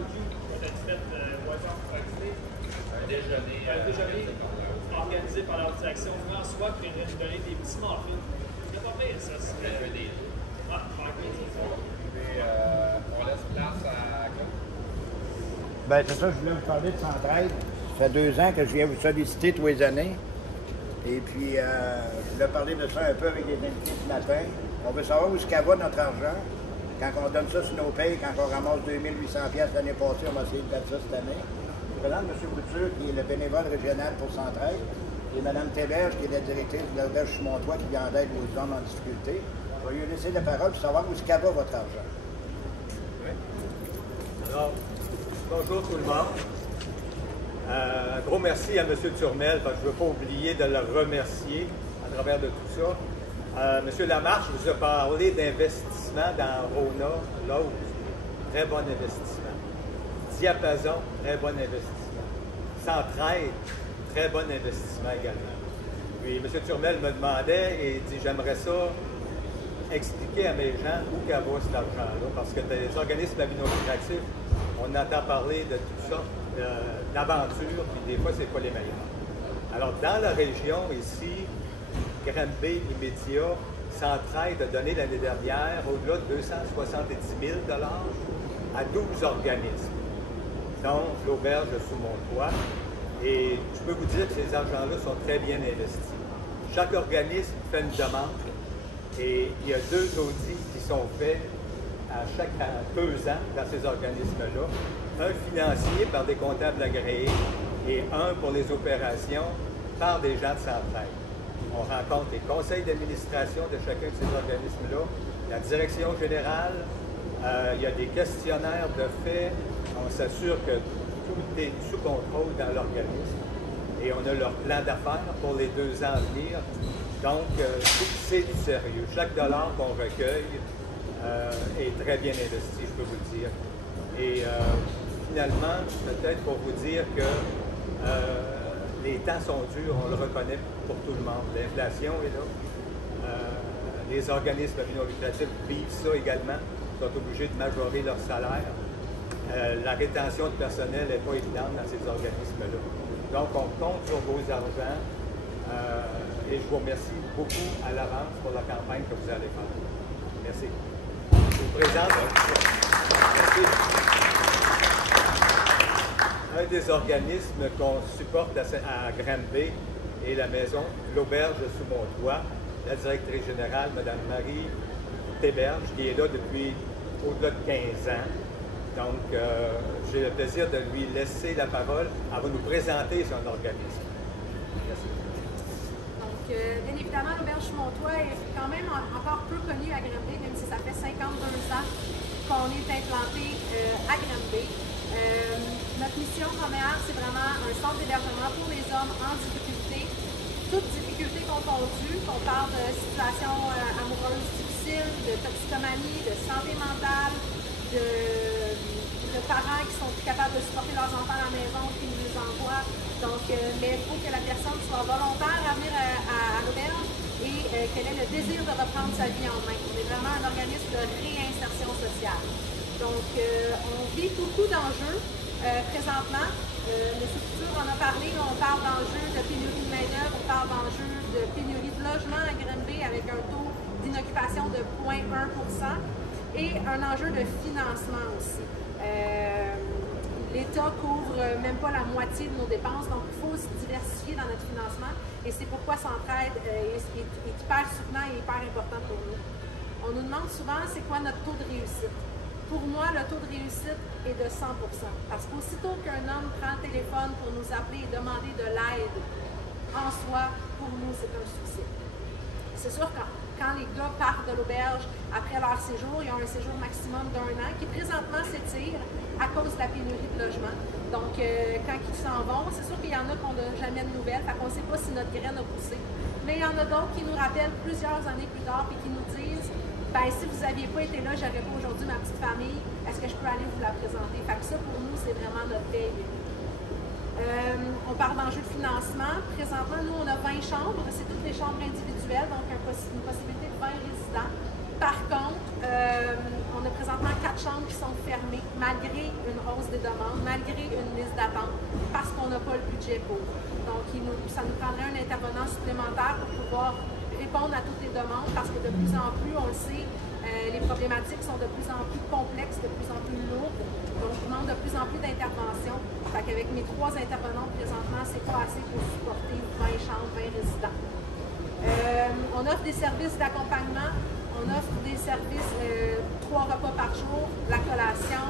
barbecue qu'on a fait boisson organisée. Un déjeuner Organisé par la direction François qui vient nous donner des petits muffins. C'est pas pire, ça. C'est un des deux. Ah, on laisse place à quoi? Ben, c'est ça, je voulais vous parler de Centraide. Ça fait 2 ans que je viens vous solliciter tous les années. Et puis, je voulais parler de ça un peu avec les invités ce matin. On veut savoir où est-ce qu'elle va notre argent. Quand on donne ça sur nos payes, quand on ramasse 2800$ l'année passée, on va essayer de mettre ça cette année. Je présente M. Couture, qui est le bénévole régional pour Centraide, et Mme Théberge, qui est la directrice de l'auberge Chumontois, qui vient d'aide aux hommes en difficulté. Je vais lui laisser la parole pour savoir où est-ce qu'elle va votre argent. Oui. Alors, bonjour tout le monde. Un gros merci à M. Turmel, parce que je ne veux pas oublier de le remercier à travers de tout ça. M. Lamarche vous a parlé d'investissement dans Rona, Lose. Très bon investissement. Diapason, très bon investissement. Centraide, très bon investissement également. Puis M. Turmel me demandait et dit j'aimerais ça expliquer à mes gens où va cet argent-là, parce que les organismes à but non lucratif, on entend parler de toutes sortes d'aventures, puis des fois, c'est pas les meilleurs. Alors, dans la région ici, Granby immédiat, Centraide a donné l'année dernière au-delà de 270 000 $ à 12 organismes, dont l'auberge sous mon toit. Et je peux vous dire que ces argents-là sont très bien investis. Chaque organisme fait une demande et il y a 2 audits qui sont faits à 2 ans dans ces organismes-là. Un financier par des comptables agréés et un pour les opérations par des gens de Centraide. On rencontre les conseils d'administration de chacun de ces organismes-là, la direction générale, il y a des questionnaires de fait, on s'assure que tout est sous contrôle dans l'organisme et on a leur plan d'affaires pour les 2 ans à venir. Donc, c'est du sérieux. Chaque dollar qu'on recueille est très bien investi, je peux vous le dire. Et finalement, peut-être pour vous dire que les temps sont durs, on le reconnaît pour tout le monde. L'inflation est là. Les organismes à but non lucratif vivent ça également, sont obligés de majorer leur salaire. La rétention de personnel n'est pas évidente dans ces organismes-là. Donc, on compte sur vos argents et je vous remercie beaucoup à l'avance pour la campagne que vous allez faire. Merci. Je vous présente. Merci. Un des organismes qu'on supporte à Granby est la maison L'Auberge sous mon toit. La directrice générale, Mme Marie Théberge, qui est là depuis au-delà de 15 ans. Donc, j'ai le plaisir de lui laisser la parole. Elle va nous présenter son organisme. Merci. Donc, bien évidemment, l'Auberge sous mon toit est quand même encore peu connue à Granby, même si ça fait 52 ans qu'on est implanté à Granby. Notre mission première, c'est vraiment un centre d'hébergement pour les hommes en difficulté, toutes difficultés confondues, qu'on parle de situations amoureuses difficiles, de toxicomanie, de santé mentale, de parents qui sont plus capables de supporter leurs enfants à la maison, qui nous les envoient. Donc, mais il faut que la personne soit volontaire à venir à l'auberge et qu'elle ait le désir de reprendre sa vie en main. On est vraiment un organisme de réinsertion sociale. Donc, on vit beaucoup d'enjeux présentement. M. Couture en a parlé, on parle d'enjeux de pénurie de main-d'œuvre, on parle d'enjeux de pénurie de logement à Granby avec un taux d'inoccupation de 0,1 % et un enjeu de financement aussi. L'État couvre même pas la moitié de nos dépenses, donc il faut se diversifier dans notre financement et c'est pourquoi Centraide est hyper soutenant et hyper important pour nous. On nous demande souvent c'est quoi notre taux de réussite. Pour moi, le taux de réussite est de 100 %. Parce qu'aussitôt qu'un homme prend le téléphone pour nous appeler et demander de l'aide, en soi, pour nous, c'est un succès. C'est sûr que quand les gars partent de l'auberge après leur séjour, ils ont un séjour maximum d'1 an qui présentement s'étire à cause de la pénurie de logement. Donc, quand ils s'en vont, c'est sûr qu'il y en a qu'on n'a jamais de nouvelles, fait qu'on ne sait pas si notre graine a poussé. Mais il y en a d'autres qui nous rappellent plusieurs années plus tard et qui nous disent ben, si vous n'aviez pas été là, j'aurais pas aujourd'hui ma petite famille, est-ce que je peux aller vous la présenter? Fait que ça, pour nous, c'est vraiment notre paye. On parle d'enjeux de financement. Présentement, nous, on a 20 chambres. C'est toutes les chambres individuelles, donc une possibilité de 20 résidents. Par contre, on a présentement 4 chambres qui sont fermées, malgré une hausse des demandes, malgré une liste d'attente, parce qu'on n'a pas le budget pour. Donc, ça nous prendrait un intervenant supplémentaire pour pouvoir répondre à toutes les demandes, parce que de plus en plus, on le sait, les problématiques sont de plus en plus complexes, de plus en plus lourdes. Donc, je demande de plus en plus d'interventions. Fait qu'avec mes 3 intervenants présentement, c'est pas assez pour supporter 20 chambres, 20 résidents. On offre des services d'accompagnement. On offre des services 3 repas par jour, la collation,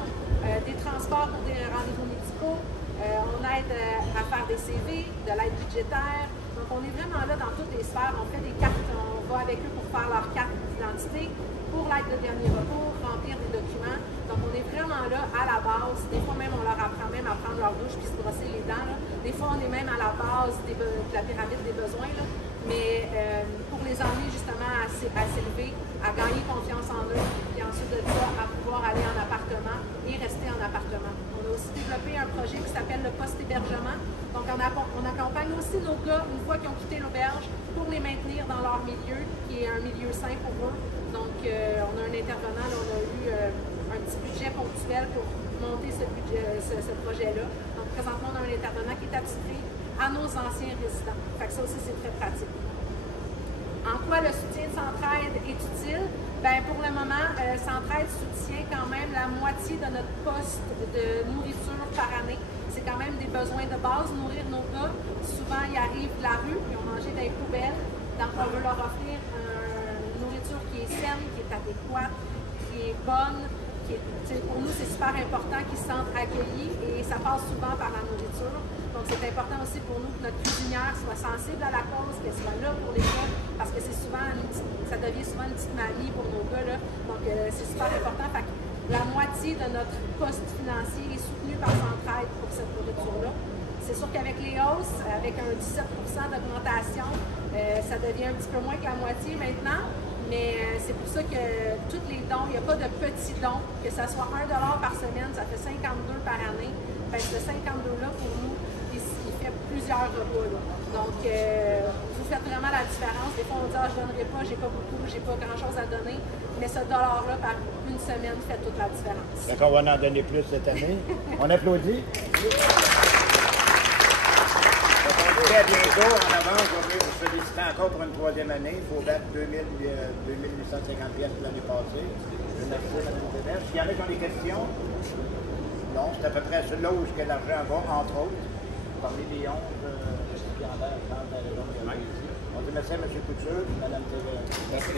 des transports pour des rendez-vous médicaux. On aide à faire des CV, de l'aide budgétaire. Donc, on est vraiment là dans toutes les sphères. On fait des cartes, on va avec eux pour faire leur carte d'identité, pour l'aide de dernier recours, remplir des documents. Donc, on est vraiment là à la base. Des fois même, on leur apprend même à prendre leur douche puis se brosser les dents. Là. Des fois, on est même à la base de la pyramide des besoins. Là. Mais pour les emmener justement à s'élever, à gagner confiance en eux, et ensuite de ça, à pouvoir aller en appartement et rester en appartement. On a aussi développé un projet qui s'appelle le post-hébergement. Donc, on accompagne aussi nos gars, une fois qu'ils ont quitté l'auberge, pour les maintenir dans leur milieu, qui est un milieu sain pour eux. Donc, on a un intervenant, là, on a eu un petit budget ponctuel pour monter ce projet-là. Donc, présentement, on a un intervenant qui est attitré à nos anciens résidents. Fait que ça aussi, c'est très pratique. En quoi le soutien de Centraide est utile? Bien, pour le moment, Centraide soutient quand même la moitié de notre poste de nourriture par année. C'est quand même des besoins de base, nourrir nos gars. Souvent, ils arrivent de la rue, ils ont mangé dans les poubelles. Donc, on veut leur offrir une nourriture qui est saine, qui est adéquate, qui est bonne. Pour nous, c'est super important qu'ils se sentent accueillis et ça passe souvent par la nourriture. Donc, c'est important aussi pour nous que notre cuisinière soit sensible à la cause, qu'elle soit là pour les gars, parce que c'est souvent ça devient souvent une petite mamie pour nos gars. Là. Donc, c'est super important. Fait que la moitié de notre poste financier est soutenu par Centraide pour cette nourriture-là. C'est sûr qu'avec les hausses, avec un 17 % d'augmentation, ça devient un petit peu moins que la moitié maintenant. Mais c'est pour ça que tous les dons, il n'y a pas de petits dons, que ce soit 1 $ par semaine, ça fait 52 par année. Fait que ce 52-là, pour nous, il fait plusieurs repas. Là. Donc, vous faites vraiment la différence. Des fois, on dit « Ah, je ne donnerai pas, j'ai pas beaucoup, j'ai pas grand-chose à donner. » Mais ce dollar-là, par une semaine, fait toute la différence. D'accord, on va en donner plus cette année. On applaudit. Très bientôt, en avance, on va vous solliciter encore pour une 3e année. Il faut battre 2850 pièces l'année passée. Je remercie Mme Tedeschi. Il y en a qui ont des questions? Non, c'est à peu près là où l'argent va, entre autres, parmi les 11 récipiendaires, je pense, dans les dons qu'il y a ici. On dit merci à M. Couture et Mme Tedeschi. Merci.